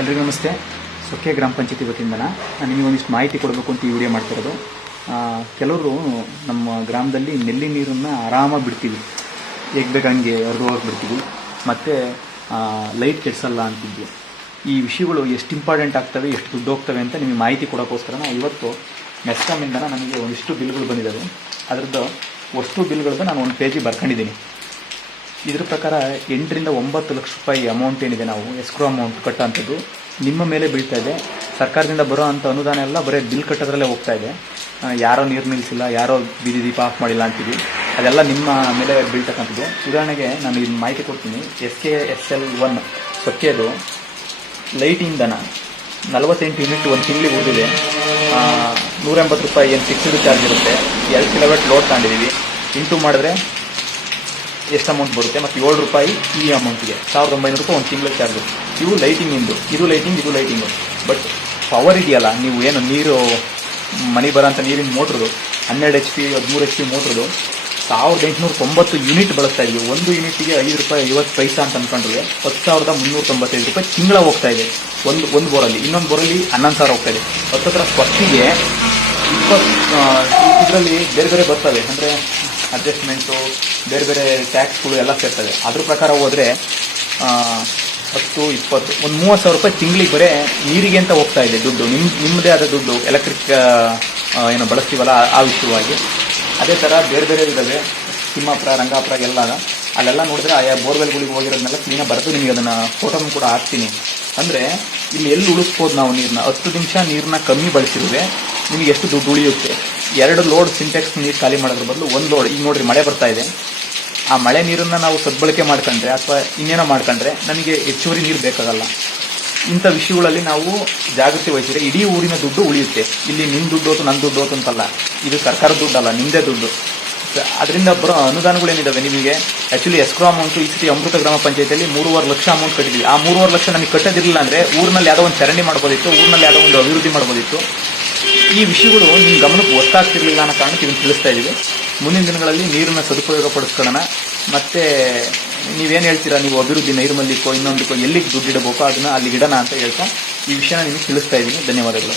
ಎಲ್ರಿಗೂ ನಮಸ್ತೆ. ಸೊಕ್ಕೆ ಗ್ರಾಮ ಪಂಚಾಯತಿ ವತಿಯಿಂದ ನಾನು ನಿಮಗೆ ಒಂದಿಷ್ಟು ಮಾಹಿತಿ ಕೊಡಬೇಕು ಅಂತ ಈ ವಿಡಿಯೋ ಮಾಡ್ತಿರೋದು. ಕೆಲವರು ನಮ್ಮ ಗ್ರಾಮದಲ್ಲಿ ನೆಲ್ಲಿ ನೀರನ್ನು ಆರಾಮಾಗಿ ಬಿಡ್ತೀವಿ. ಹೇಗೆ ಬೇಕು ಹಂಗೆ ಹರಿದು ಹೋಗಕ್ಕೆ ಬಿಡ್ತೀವಿ. ಮತ್ತು ಲೈಟ್ ಕೆಡಿಸಲ್ಲ ಅಂತಿದ್ವಿ. ಈ ವಿಷಯಗಳು ಎಷ್ಟು ಇಂಪಾರ್ಟೆಂಟ್ ಆಗ್ತವೆ, ಎಷ್ಟು ದುಡ್ಡು ಹೋಗ್ತವೆ ಅಂತ ನಿಮಗೆ ಮಾಹಿತಿ ಕೊಡೋಕ್ಕೋಸ್ಕರ ನಾವು ಇವತ್ತು ಮೆಸ್ಕಾಮಿಂದ ನನಗೆ ಒಂದಿಷ್ಟು ಬಿಲ್ಗಳು ಬಂದಿದ್ದಾವೆ. ಅದರದ್ದು ಅಷ್ಟು ಬಿಲ್ಗಳದ್ದು ನಾನು ಒಂದು ಪೇಜಿಗೆ ಬರ್ಕೊಂಡಿದ್ದೀನಿ. ಇದ್ರ ಪ್ರಕಾರ ಎಂಟರಿಂದ ಒಂಬತ್ತು ಲಕ್ಷ ರೂಪಾಯಿ ಅಮೌಂಟ್ ಏನಿದೆ ನಾವು ಎಸ್ಕ್ರೋ ಅಮೌಂಟ್ ಕಟ್ಟೋಂಥದ್ದು ನಿಮ್ಮ ಮೇಲೆ ಬೀಳ್ತಾ ಇದೆ. ಸರ್ಕಾರದಿಂದ ಬರೋ ಅಂಥ ಅನುದಾನ ಎಲ್ಲ ಬರೀ ಬಿಲ್ ಕಟ್ಟೋದ್ರಲ್ಲೇ ಹೋಗ್ತಾ ಇದೆ. ಯಾರೋ ನೀರು ನಿಲ್ಲಿಸಿಲ್ಲ ಯಾರೋ ಬೀದಿ ದೀಪ ಆಫ್ ಮಾಡಿಲ್ಲ ಅಂತೀವಿ ಅದೆಲ್ಲ ನಿಮ್ಮ ಮೇಲೆ ಬೀಳ್ತಕ್ಕಂಥದ್ದು. ಉದಾಹರಣೆಗೆ ನಾನು ಇದು ಮಾಹಿತಿ ಕೊಡ್ತೀನಿ. S K S L one ಸೊಕ್ಕೆದು ಲೈಟಿಂದನ ನಲವತ್ತೆಂಟು ಯೂನಿಟ್ ಒಂದು ತಿಂಗಳಿಗೆ ಉಳಿದಿದೆ. ನೂರ ಎಂಬತ್ತು ರೂಪಾಯಿ ಏನು ಫಿಕ್ಸ್ಡ್ ಚಾರ್ಜ್ ಇರುತ್ತೆ. ಎರಡು ಕಿಲೋಮೀಟ್ರ್ ಲೋಡ್ ತಗೊಂಡಿದ್ದೀವಿ. ಇಂಟು ಮಾಡಿದ್ರೆ ಎಷ್ಟು ಅಮೌಂಟ್ ಬರುತ್ತೆ ಮತ್ತು ಏಳು ರೂಪಾಯಿ ಈ ಅಮೌಂಟ್ಗೆ ಸಾವಿರದ ಒಂಬೈನೂರು ರೂಪಾಯಿ ಒಂದು ತಿಂಗಳ ಚಾರ್ಜು ಇವು ಲೈಟಿಂಗಿಂದು ಇದು ಲೈಟಿಂಗ್ ಇದು ಲೈಟಿಂಗು ಬಟ್ ಪವರ್ ಇದೆಯಲ್ಲ, ನೀವು ಏನು ನೀರು, ಮನೆ ಬರೋಂಥ ನೀರಿನ ಮೋಟ್ರದು ಹನ್ನೆರಡು ಎಚ್ ಪಿ ಹದಿಮೂರು ಎಚ್ ಪಿ ಮೋಟ್ರದು ಸಾವಿರದ ಎಂಟುನೂರ ತೊಂಬತ್ತು ಯೂನಿಟ್ ಬಳಸ್ತಾ ಇದೀವಿ. ಒಂದು ಯೂನಿಟ್ಗೆ ಐದು ರೂಪಾಯಿ ಐವತ್ತು ಪೈಸಾ ಅಂತ ಅನ್ಕೊಂಡ್ರೆ ಹತ್ತು ಸಾವಿರದ ಮುನ್ನೂರ ತೊಂಬತ್ತೈದು ರೂಪಾಯಿ ತಿಂಗಳ ಹೋಗ್ತಾ ಇದೆ. ಒಂದು ಒಂದು ಬೋರಲ್ಲಿ. ಇನ್ನೊಂದು ಬೋರಲ್ಲಿ ಹನ್ನೊಂದು ಸಾವಿರ ಹೋಗ್ತಾ ಇದೆ. ಹತ್ತು ಹತ್ರ ಫಸ್ಟಿಗೆ ಇಪ್ಪತ್ತು ಇದರಲ್ಲಿ ಬೇರೆ ಬೇರೆ ಬರ್ತವೆ. ಅಂದರೆ ಅಡ್ಜಸ್ಟ್ಮೆಂಟು ಬೇರೆ ಬೇರೆ ಟ್ಯಾಕ್ಸ್ಗಳು ಎಲ್ಲ ಸೇರ್ತವೆ ಅದ್ರ ಪ್ರಕಾರ ಹೋದರೆ ಹತ್ತು, ಇಪ್ಪತ್ತು, ಒಂದು ಮೂವತ್ತು ಸಾವಿರ ರೂಪಾಯಿ ತಿಂಗಳಿಗೆ ಬರೇ ನೀರಿಗೆ ಅಂತ ಹೋಗ್ತಾ ಇದೆ ದುಡ್ಡು. ನಿಮ್ಮ ನಿಮ್ಮದೇ ಆದ ದುಡ್ಡು ಎಲೆಕ್ಟ್ರಿಕ್ ಏನು ಬಳಸ್ತೀವಲ್ಲ, ಆ- ಆ ವಿಷಯವಾಗಿ. ಅದೇ ಥರ ಬೇರೆ ಬೇರೆ ಇದ್ದಾವೆ ಸಿಂಹಾಪುರ ರಂಗಾಪುರ ಎಲ್ಲ ಅಲ್ಲೆಲ್ಲ ನೋಡಿದ್ರೆ ಆಯಾ ಬೋರ್ವೆಲ್ಗಳಿಗೆ ಹೋಗಿರೋದನ್ನೆಲ್ಲ ಕ್ಲೀನಾಗಿ ಬರೆದು ನಿಮಗೆ ಅದನ್ನು ಫೋಟೋನು ಕೂಡ ಹಾಕ್ತೀನಿ. ಅಂದರೆ ಇಲ್ಲಿ ಎಲ್ಲಿ ಉಳಿಸ್ಬೋದು ನಾವು ನೀರನ್ನ ಹತ್ತು ನಿಮಿಷ ನೀರನ್ನ ಕಮ್ಮಿ ಬಳಸಿರುವೆ. ನಿಮಗೆ ಎಷ್ಟು ದುಡ್ಡು ಉಳಿಯುತ್ತೆ? ಎರಡು ಲೋಡ್ ಸಿಂಟೆಕ್ಸ್ ನೀರು ಖಾಲಿ ಮಾಡೋದ್ರ ಬದಲು ಒಂದು ಲೋಡ್ ಈಗ ನೋಡ್ರಿ, ಮಳೆ ಬರ್ತಾ ಇದೆ. ಆ ಮಳೆ ನೀರನ್ನು ನಾವು ಸದ್ಬಳಕೆ ಮಾಡ್ಕೊಂಡ್ರೆ ಅಥವಾ ಇನ್ನೇನೋ ಮಾಡ್ಕೊಂಡ್ರೆ ನಮಗೆ ಹೆಚ್ಚುವರಿ ನೀರು ಬೇಕಾಗಲ್ಲ. ಇಂಥ ವಿಷಯಗಳಲ್ಲಿ ನಾವು ಜಾಗೃತಿ ವಹಿಸಿದ್ರೆ ಇಡೀ ಊರಿನ ದುಡ್ಡು ಉಳಿಯುತ್ತೆ. ಇಲ್ಲಿ ನಿಮ್ಮ ದುಡ್ಡು ಹೋತು ನನ್ನ ದುಡ್ಡು ಹೋತು ಅಂತಲ್ಲ. ಇದು ಸರ್ಕಾರದ ದುಡ್ಡಲ್ಲ ನಿಮ್ಮದೇ ದುಡ್ಡು. ಅದರಿಂದ ಬರೋ ಅನುದಾನಗಳೇನಿದ್ದಾವೆ ನಿಮಗೆ? ಆ್ಯಕ್ಚುಲಿ ಎಸ್ಕ್ರೋ ಅಮೌಂಟು ಈ ಸತಿ ಅಮೃತ ಗ್ರಾಮ ಪಂಚಾಯತಿಯಲ್ಲಿ ಮೂರುವರೆ ಲಕ್ಷ ಅಮೌಂಟ್ ಕಟ್ಟಿದ್ವಿ. ಆ ಮೂರುವರೆ ಲಕ್ಷ ನಮಗೆ ಕಟ್ಟೋದಿರಲಿಲ್ಲ ಅಂದರೆ ಊರಿನಲ್ಲಿ ಯಾವುದೋ ಒಂದು ಚರಂಡಿ ಮಾಡ್ಬೋದಿತ್ತು, ಊರಿನಲ್ಲಿ ಯಾವುದೋ ಒಂದು ಅಭಿವೃದ್ಧಿ ಮಾಡ್ಬೋದಿತ್ತು. ಈ ವಿಷಯಗಳು ನಿಮ್ಮ ಗಮನಕ್ಕೆ ಒತ್ತಾಗ್ತಿರಲಿಲ್ಲ ಅನ್ನೋ ಕಾರಣಕ್ಕೆ ಇದನ್ನು ತಿಳಿಸ್ತಾ ಇದ್ದೀವಿ. ಮುಂದಿನ ದಿನಗಳಲ್ಲಿ ನೀರನ್ನು ಸದುಪಯೋಗ ಪಡಿಸ್ಕೊಳ್ಳೋಣ ಮತ್ತು ನೀವೇನು ಹೇಳ್ತೀರಾ, ನೀವು ಅಭಿವೃದ್ಧಿ ನೈರ್ಮಲ್ಯಕ್ಕೋ, ಇನ್ನೊಂದಕ್ಕೋ ಎಲ್ಲಿಗೆ ದುಡ್ಡಿಡಬೇಕೋ ಅದನ್ನು ಅಲ್ಲಿ ಇಡೋಣ ಅಂತ ಹೇಳ್ತಾ ಈ ವಿಷಯನ ನಿಮಗೆ ತಿಳಿಸ್ತಾ ಇದ್ದೀನಿ. ಧನ್ಯವಾದಗಳು.